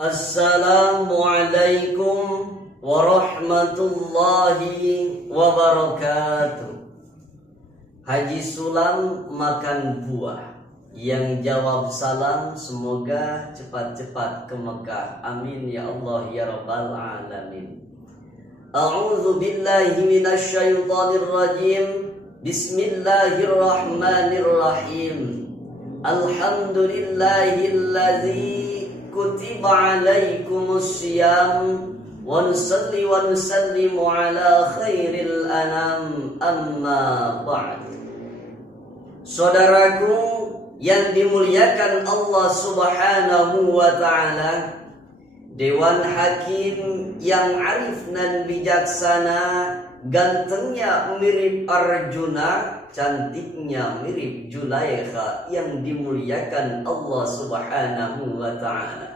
Assalamualaikum warahmatullahi wabarakatuh. Haji Sulam makan buah. Yang jawab salam semoga cepat-cepat ke Mekah. Amin ya Allah ya Rabbal Alamin. A'udzu billahi minasy syaithanir rajim. Bismillahirrahmanirrahim. Alhamdulillahilladzi kutiba alaikumus syiyam wa nusalli wa nusallimu ala khairil anam, amma ba'd. Saudaraku yang dimuliakan Allah Subhanahu wa ta'ala, Dewan Hakim yang arif dan bijaksana, gantengnya mirip Arjuna, cantiknya mirip Julaikha, yang dimuliakan Allah Subhanahu wa ta'ala.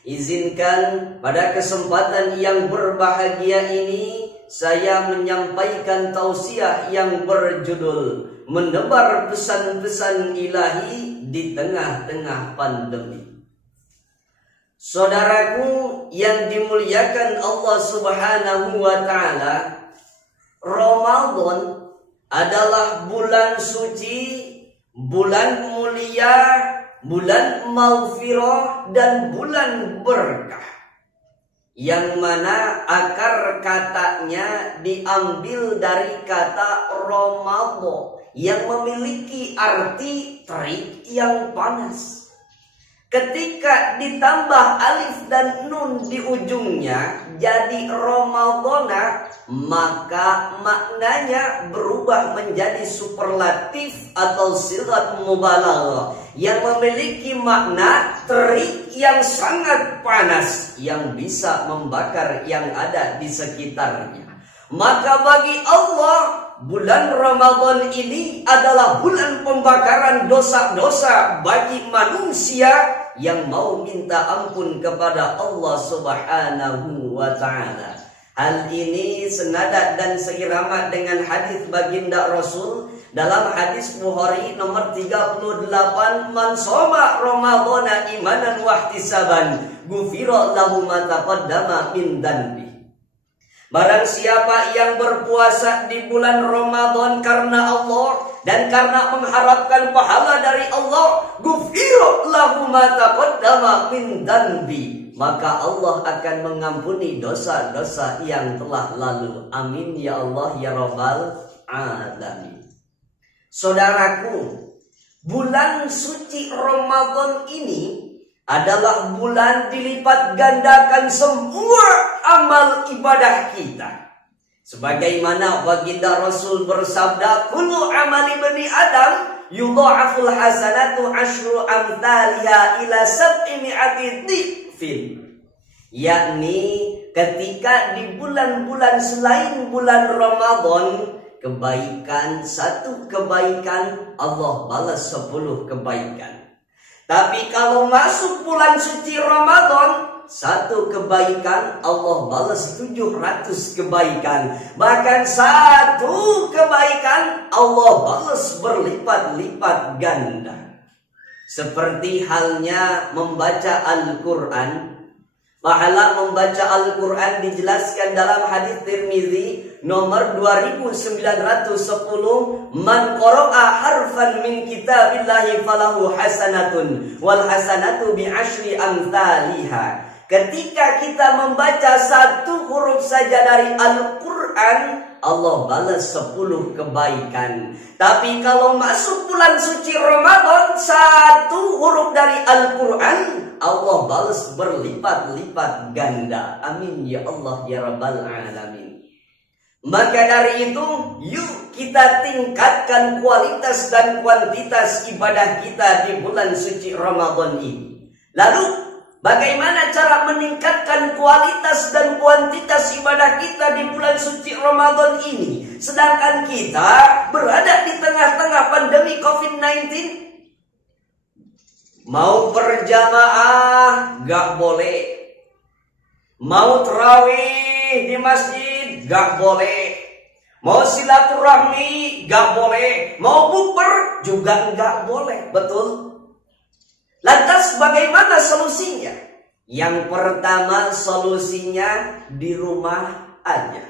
Izinkan pada kesempatan yang berbahagia ini saya menyampaikan tausiah yang berjudul Menebar Pesan-Pesan Ilahi di Tengah-Tengah Pandemi. Saudaraku yang dimuliakan Allah Subhanahu wa ta'ala, Ramadan adalah bulan suci, bulan mulia, bulan maghfirah, dan bulan berkah, yang mana akar katanya diambil dari kata Ramadan yang memiliki arti terik yang panas. Ketika ditambah alif dan nun di ujungnya jadi Ramadana, maka maknanya berubah menjadi superlatif atau sigat mubalaghah yang memiliki makna terik yang sangat panas yang bisa membakar yang ada di sekitarnya. Maka bagi Allah, bulan Ramadan ini adalah bulan pembakaran dosa-dosa bagi manusia yang mau minta ampun kepada Allah Subhanahu wa ta'ala. Hal ini senada dan seirama dengan hadis baginda Rasul dalam hadis Bukhari nomor 38, man shoma ramadhana imanan wa ihtisaban ghufira lahu ma taqaddama min dhanbi. Barang siapa yang berpuasa di bulan Ramadan karena Allah dan karena mengharapkan pahala dari Allah, ghufira lahu ma taqaddama min dhanbi, maka Allah akan mengampuni dosa-dosa yang telah lalu. Amin ya Allah ya Rabbal Alamin. Saudaraku, bulan suci Ramadan ini adalah bulan dilipat gandakan semua amal ibadah kita. Sebagaimana baginda Rasul bersabda, kullu amali bani Adam yudha'aful hasanatu asyru amthaliha ila sab'imi'ati dhifin. Yakni ketika di bulan-bulan selain bulan Ramadan, kebaikan, satu kebaikan Allah balas 10 kebaikan. Tapi kalau masuk bulan suci Ramadan, satu kebaikan Allah balas 700 kebaikan. Bahkan satu kebaikan Allah balas berlipat-lipat ganda. Seperti halnya membaca Al-Quran. Pahala membaca Al-Quran dijelaskan dalam hadis Tirmizi nomor 2910, man qara'a harfan min kitabillahi falahu hasanatun wal hasanatu bi asyri amthaliha. Ketika kita membaca satu huruf saja dari Al-Quran, Allah balas 10 kebaikan. Tapi kalau masuk bulan suci Ramadan, satu huruf dari Al-Quran Allah balas berlipat-lipat ganda. Amin ya Allah ya Rabbal Alamin. Maka dari itu, yuk kita tingkatkan kualitas dan kuantitas ibadah kita di bulan suci Ramadan ini. Lalu, bagaimana cara meningkatkan kualitas dan kuantitas ibadah kita di bulan suci Ramadan ini? Sedangkan kita berada di tengah-tengah pandemi COVID-19. Mau berjamaah gak boleh, mau tarawih di masjid gak boleh, mau silaturahmi gak boleh, mau bukber juga gak boleh. Betul? Lantas bagaimana solusinya? Yang pertama solusinya di rumah aja.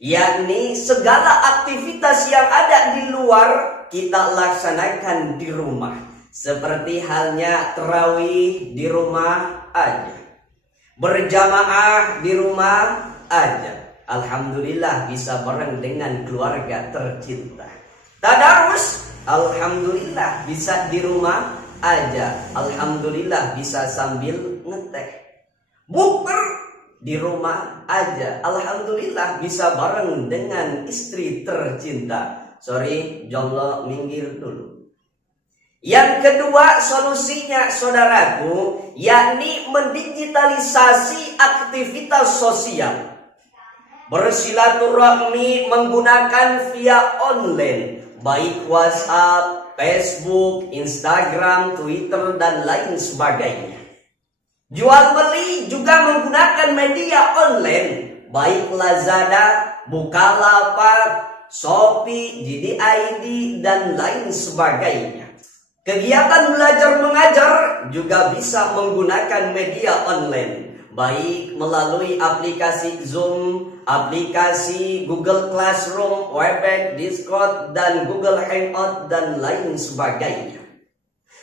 Yakni segala aktivitas yang ada di luar kita laksanakan di rumah. Seperti halnya tarawih di rumah aja. Berjamaah di rumah aja. Alhamdulillah bisa bareng dengan keluarga tercinta. Tadarus, alhamdulillah bisa di rumah aja. Alhamdulillah bisa sambil ngeteh. Bukber di rumah aja. Alhamdulillah bisa bareng dengan istri tercinta. Sorry, jomblo minggir dulu. Yang kedua solusinya saudaraku, yakni mendigitalisasi aktivitas sosial. Bersilaturahmi menggunakan via online, baik WhatsApp, Facebook, Instagram, Twitter, dan lain sebagainya. Jual beli juga menggunakan media online, baik Lazada, Bukalapak, Shopee, JD.id, dan lain sebagainya. Kegiatan belajar mengajar juga bisa menggunakan media online, baik melalui aplikasi Zoom, aplikasi Google Classroom, Webex, Discord, dan Google Hangout, dan lain sebagainya.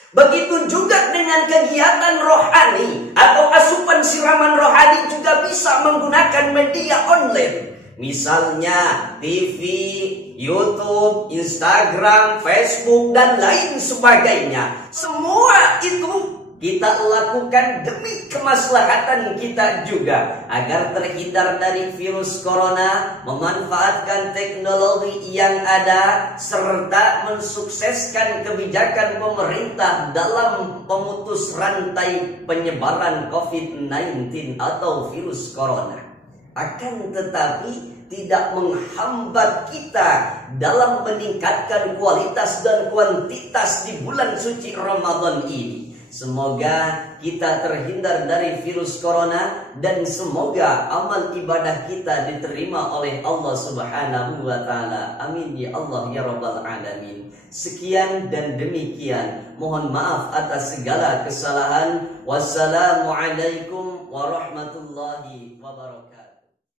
Begitu juga dengan kegiatan rohani atau asupan siraman rohani juga bisa menggunakan media online. Misalnya TV, YouTube, Instagram, Facebook, dan lain sebagainya. Semua itu kita lakukan demi kemaslahatan kita juga, agar terhindar dari virus corona, memanfaatkan teknologi yang ada, serta mensukseskan kebijakan pemerintah dalam pemutus rantai penyebaran COVID-19 atau virus corona. Akan tetapi tidak menghambat kita dalam meningkatkan kualitas dan kuantitas di bulan suci Ramadan ini. Semoga kita terhindar dari virus corona dan semoga amal ibadah kita diterima oleh Allah Subhanahu wa taala. Amin ya Allah ya rabbal alamin. Sekian dan demikian. Mohon maaf atas segala kesalahan. Wassalamualaikum warahmatullahi wabarakatuh.